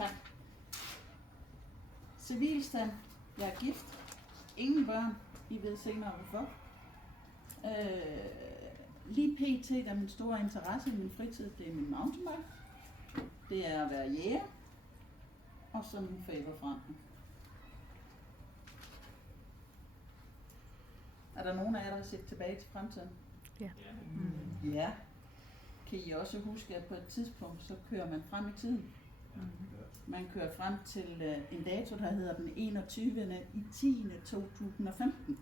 Tak. Civilstand. Jeg er gift. Ingen børn. I ved senere hvorfor. Lige pt. Der er min store interesse i min fritid, det er min mountainbike. Det er at være jæger. Og så min favor-forretning. Er der nogen af jer, der har set tilbage til fremtiden? Ja. Ja. Kan I også huske, at på et tidspunkt, så kører man frem i tiden? Man kører frem til en dato, der hedder den 21. i 10. 2015.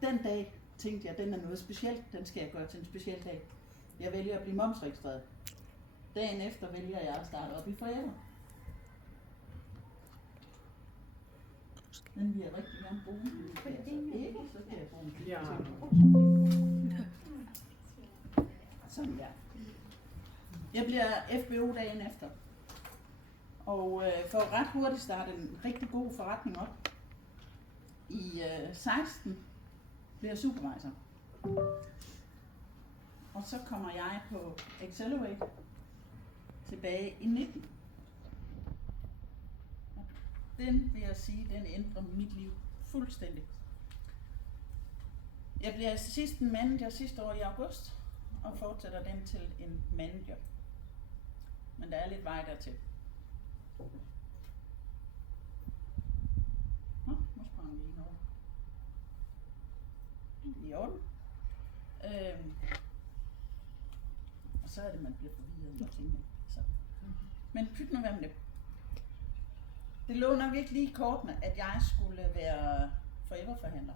Den dag tænkte jeg, den er noget specielt, den skal jeg gøre til en speciel dag. Jeg vælger at blive momsregistreret. Dagen efter vælger jeg at starte op i Forever. Den vil jeg rigtig gerne bruge. Ikke, så kan jeg bruge den. Ja. Sådan der. Jeg bliver FBO dagen efter. Og for ret hurtigt starte en rigtig god forretning op. I 16 bliver jeg supervisor. Og så kommer jeg på Accelerate tilbage i 19. Den vil jeg sige, den ændrer mit liv fuldstændig. Jeg bliver assistant manager sidste år i august, og fortsætter den til en manager. Men der er lidt vej dertil. Nu sprang vi lige over. I orden. Og så er det, man bliver forvirret og tænker. Så. Men pyt nu, hvad med det. Det lå nok ikke lige i kortene, at jeg skulle være forever-forhandler.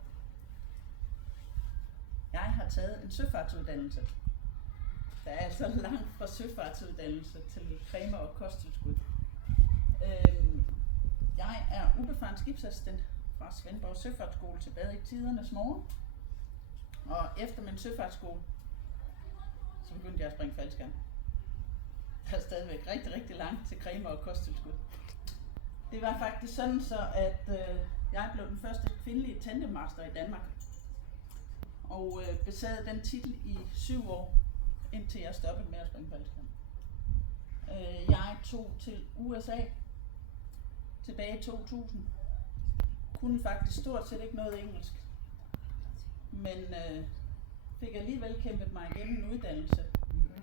Jeg har taget en søfartsuddannelse. Der er så langt fra søfartsuddannelse til cremer og kosttilskud. Jeg er ubefaren skibsassistent fra Svendborg Søfartsskole til bad i tidernes morgen. Og efter min søfartsskole, så begyndte jeg at springe faldskærm. Der er stadigvæk rigtig, rigtig langt til cremer og kosttilskud. Det var faktisk sådan så, at jeg blev den første kvindelige tandemmaster i Danmark. Og besad den titel i 7 år, indtil jeg stoppede med at springe faldskærm. Jeg tog til USA tilbage i 2000. Kunne faktisk stort set ikke noget engelsk. Men fik alligevel kæmpet mig igennem en uddannelse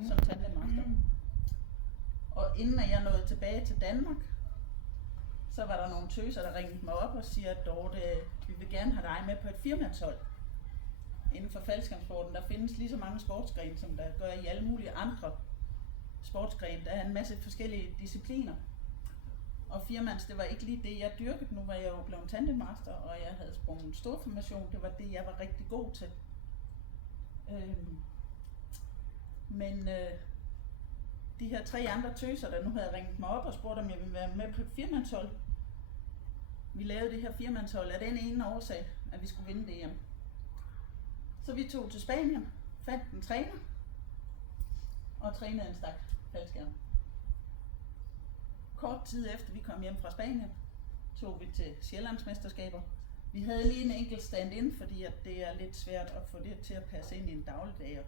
som tandemmaster. Og inden jeg nåede tilbage til Danmark, så var der nogle tøser, der ringede mig op og siger, at Dorte, vi vil gerne have dig med på et firmandshold. Inden for faldskærmssporten, der findes lige så mange sportsgrene, som der gør i alle mulige andre sportsgrene. Der er en masse forskellige discipliner. Og firmands, det var ikke lige det, jeg dyrkede. Nu var jeg jo blevet tandemmaster, og jeg havde sprunget storformation. Det var det, jeg var rigtig god til. Men de her 3 andre tøser, der nu havde ringet mig op og spurgt, om jeg ville være med på et firmandshold. Vi lavede det her firmandshold af den ene årsag, at vi skulle vinde det hjem. Så vi tog til Spanien, fandt en træner og trænede en stak faldskærm. Kort tid efter vi kom hjem fra Spanien, tog vi til Sjællandsmesterskaber. Vi havde lige en enkelt stand-in, fordi at det er lidt svært at få det til at passe ind i en dagligdag og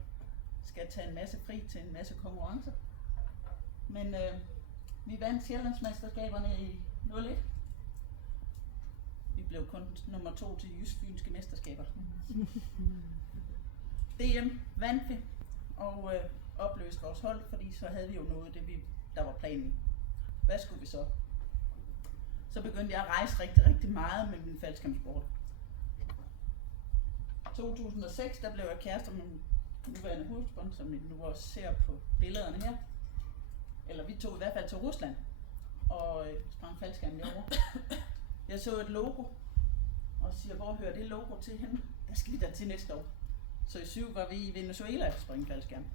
skal tage en masse fri til en masse konkurrencer. Men vi vandt Sjællandsmesterskaberne i 01. Vi blev kun nummer 2 til Jysk-Fynske mesterskaber. DM vandt vi og opløste vores hold, fordi så havde vi jo noget det, der var planen. Hvad skulle vi så? Så begyndte jeg at rejse rigtig, rigtig meget med min faldskærmssport. 2006, der blev jeg kærester med min nuværende hovedsponsor, som I nu også ser på billederne her. Eller vi tog i hvert fald til Rusland og sprang faldskærm derovre. Jeg så et logo og siger, hvor hører det logo til henne? Der skal vi da til næste år. Så i 7 var vi i Venezuela og springe faldskærm.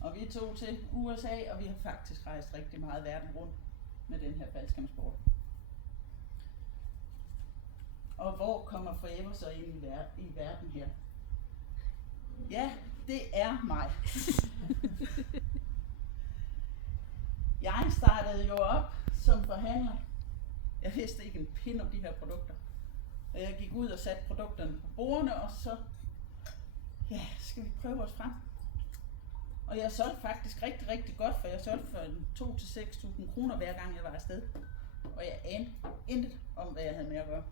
Og vi tog til USA, og vi har faktisk rejst rigtig meget verden rundt med den her faldskærmssport. Og hvor kommer Forever så ind i verden her? Ja, det er mig. Jeg startede jo op som forhandler. Jeg vidste ikke en pind om de her produkter. Og jeg gik ud og satte produkterne på bordene, og så skal vi prøve os frem. Og jeg solgte faktisk rigtig, rigtig godt, for jeg solgte for 2.000 til 6.000 kroner hver gang jeg var afsted. Og jeg anede intet om, hvad jeg havde med at gøre.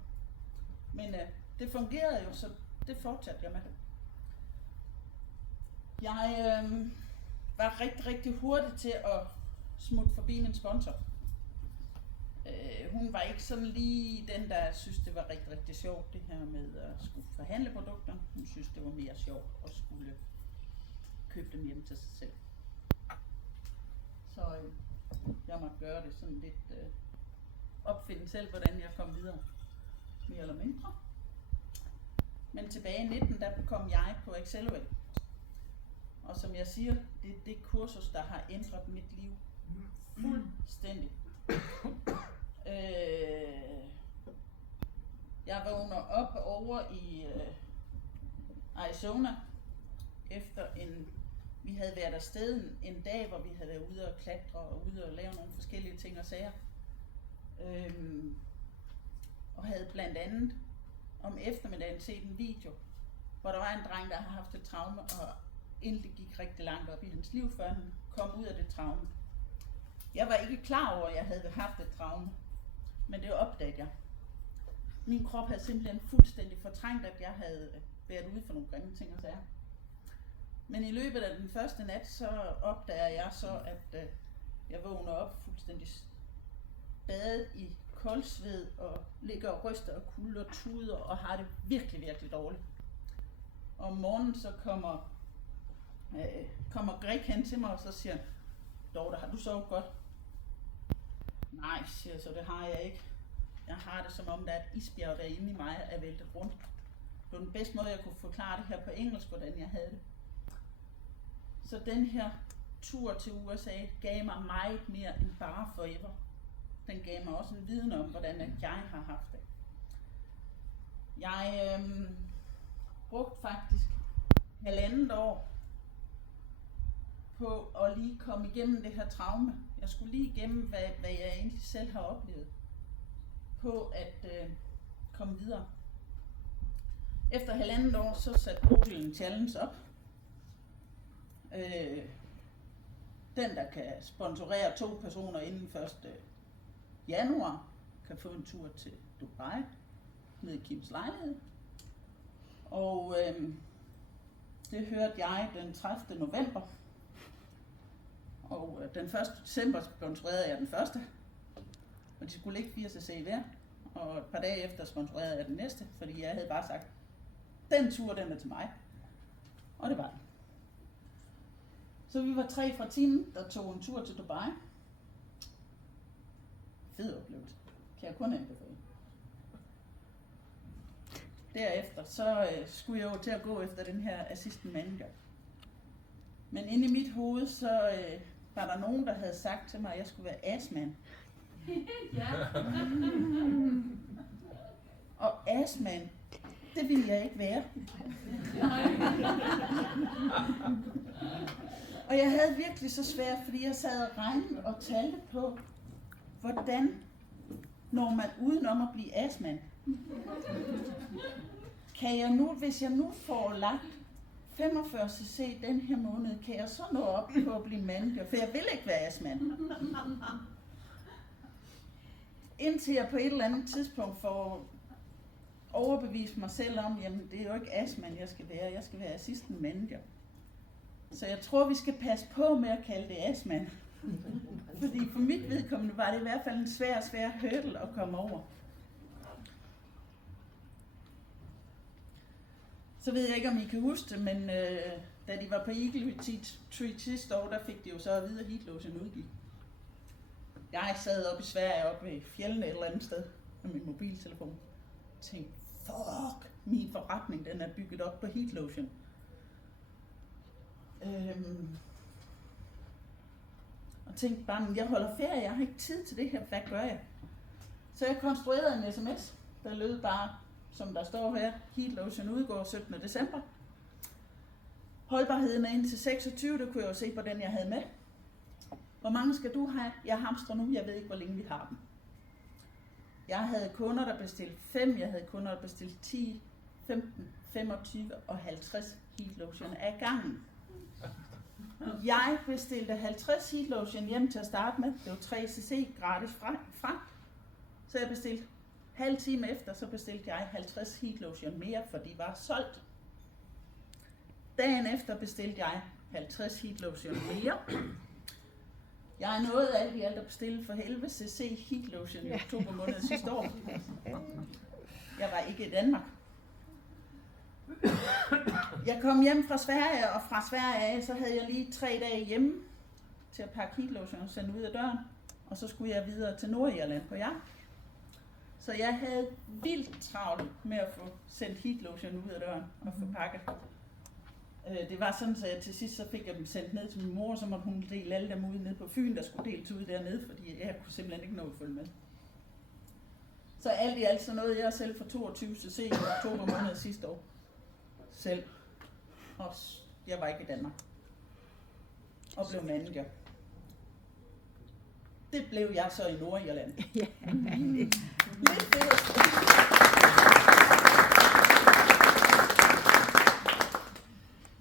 Men det fungerede jo, så det fortsatte jeg med. Jeg var rigtig, rigtig hurtig til at smutte forbi min sponsor. Hun var ikke sådan lige den, der synes, det var rigtig, rigtig sjovt, det her med at skulle forhandle produkter. Hun synes, det var mere sjovt at skulle købe dem hjem til sig selv. Så jeg måtte gøre det sådan lidt opfinde selv, hvordan jeg kom videre. Mere eller mindre. Men tilbage i 19, der kom jeg på Accelerate. Og som jeg siger, det er det kursus, der har ændret mit liv fuldstændig. Jeg vågner op over i Arizona efter vi havde været afsted en dag, hvor vi havde været ude og klatre og ude og lave nogle forskellige ting og sager. Og havde blandt andet om eftermiddagen set en video, hvor der var en dreng, der havde haft et traume, og inden det gik rigtig langt op i hans liv, før han kom ud af det traume. Jeg var ikke klar over, at jeg havde haft et traume, men det opdagede jeg. Min krop havde simpelthen fuldstændig fortrængt, at jeg havde været ude for nogle grimme ting og sager. Men i løbet af den første nat, så opdager jeg så, at jeg vågner op fuldstændig badet i koldsved og ligger og ryster og kulder og tuder og har det virkelig, virkelig dårligt. Og om morgenen så kommer Greg hen til mig, og så siger han, Dorte, har du sovet godt? Nej, siger jeg så, det har jeg ikke. Jeg har det som om, der er et isbjerg derinde i mig, er væltet rundt. Det var den bedste måde, jeg kunne forklare det her på engelsk, hvordan jeg havde det. Så den her tur til USA gav mig meget mere end bare forever. Den gav mig også en viden om, hvordan jeg har haft det. Jeg brugte faktisk 1,5 år på at lige komme igennem det her traume. Jeg skulle lige igennem, hvad jeg egentlig selv har oplevet, på at komme videre. Efter 1,5 år, så satte Google en challenge op. Den, der kan sponsorere 2 personer inden 1. januar, kan få en tur til Dubai, ned i Kims lejlighed. Og det hørte jeg den 30. november. Og den 1. december sponsorerede jeg den første. Og de skulle lægge 4 cc hver. Og et par dage efter sponsorerede jeg den næste, fordi jeg havde bare sagt, den tur, den er til mig. Og det var den. Så vi var 3 fra teamet, der tog en tur til Dubai. Fed oplevelse. Kan jeg kun anbefale. Derefter så skulle jeg jo til at gå efter den her assistant manager. Men inde i mit hoved, så var der nogen, der havde sagt til mig, at jeg skulle være assman. Ja. Og assman, det ville jeg ikke være. Og jeg havde virkelig så svært, fordi jeg sad og regnede og talte på, hvordan når man udenom at blive assman. Kan jeg nu, hvis jeg nu får lagt 45 cc den her måned, kan jeg så nå op på at blive manager, for jeg vil ikke være assman. Indtil jeg på et eller andet tidspunkt får overbevist mig selv om, jamen det er jo ikke assman, jeg skal være assistant manager. Så jeg tror, vi skal passe på med at kalde det assman. Fordi for mit vedkommende var det i hvert fald en svær hurdle at komme over. Så ved jeg ikke, om I kan huske det, men da de var på Eagle Retreat sidste år, der fik de jo så at vide, at heatlotion udgik. Jeg sad oppe i Sverige, oppe ved fjellene et eller andet sted, med min mobiltelefon. Og tænkte, fuck, min forretning, den er bygget op på heatlotion. Og tænkte bare, men jeg holder ferie, jeg har ikke tid til det her, hvad gør jeg? Så jeg konstruerede en sms, der lød bare, som der står her, heatlotion udgår 17. december. Holdbarheden er indtil 26, det kunne jeg jo se på den, jeg havde med. Hvor mange skal du have? Jeg hamstrer nu, jeg ved ikke, hvor længe vi har dem. Jeg havde kunder, der bestilte 5, jeg havde kunder, der bestilte 10, 15, 25 og 50 heatlotion af gangen. Jeg bestilte 50 heat lotion hjem til at starte med. Det var 3cc gratis fragt. Så jeg bestilte halv time efter, så bestilte jeg 50 heat lotion mere, for de var solgt. Dagen efter bestilte jeg 50 heat lotion mere. Jeg nåede alt i alt at bestille for 11 cc heat lotion i oktober måned sidste år. Jeg var ikke i Danmark. Jeg kom hjem fra Sverige, og fra Sverige af, så havde jeg lige 3 dage hjemme til at pakke heat lotion og sende ud af døren. Og så skulle jeg videre til Nordirland på jagt. Så jeg havde vildt travlt med at få sendt heat lotion ud af døren og få pakket. Det var sådan, så jeg til sidst så fik jeg dem sendt ned til min mor, så måtte hun dele alle dem ud ned på Fyn, der skulle deles ud dernede, fordi jeg kunne simpelthen ikke nå at følge med. Så alt i alt så nåede jeg selv for 22 cc i oktober måned sidste år. Selv. Og jeg var ikke i Danmark. Og blev manager. Det blev jeg så i Nordirland. Ja. Lidt fedt.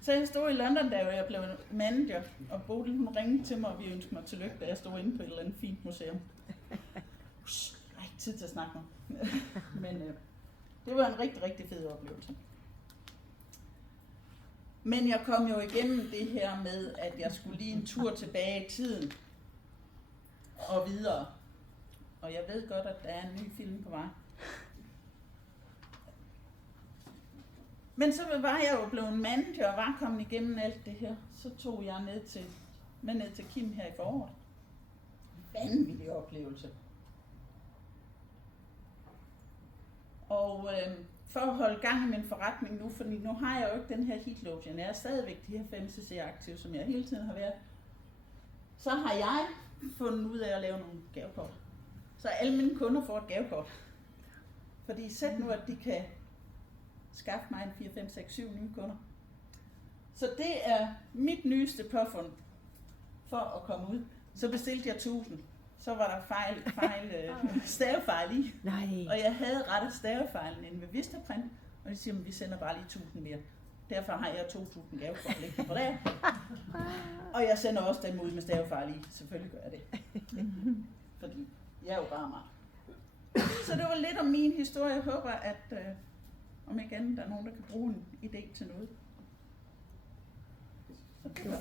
Så jeg stod i London, da jeg blev manager, og Bodil hun ringede til mig, og vi ønskede mig tillykke, da jeg stod inde på et eller andet fint museum. Jeg har ikke tid til at snakke med. Men det var en rigtig, rigtig fed oplevelse. Men jeg kom jo igennem det her med, at jeg skulle lige en tur tilbage i tiden og videre. Og jeg ved godt, at der er en ny film på vej. Men så var jeg jo blevet manager og var kommet igennem alt det her. Så tog jeg ned til Kim her i foråret. Vanvittig oplevelse. Og for at holde gang i min forretning nu, fordi nu har jeg jo ikke den her heat lotion. Jeg er stadigvæk de her 5cc aktiv, som jeg hele tiden har været. Så har jeg fundet ud af at lave nogle gavekort. Så alle mine kunder får et gavekort. Fordi sæt nu, at de kan skaffe mig en 4, 5, 6, 7 nye kunder. Så det er mit nyeste påfund for at komme ud. Så bestilte jeg 1000. Så var der stavefejl i. Nej. Og jeg havde rettet stavefejlen inde ved Vistaprint, og de siger, at vi sender bare lige 1000 mere. Derfor har jeg 2000 gavekort liggende på der. Og jeg sender også dem ud med stavefejl i. Selvfølgelig gør jeg det. Fordi jeg er jo bare mig. Så det var lidt om min historie. Jeg håber, at om igen, der er nogen, der kan bruge en idé til noget. Så det var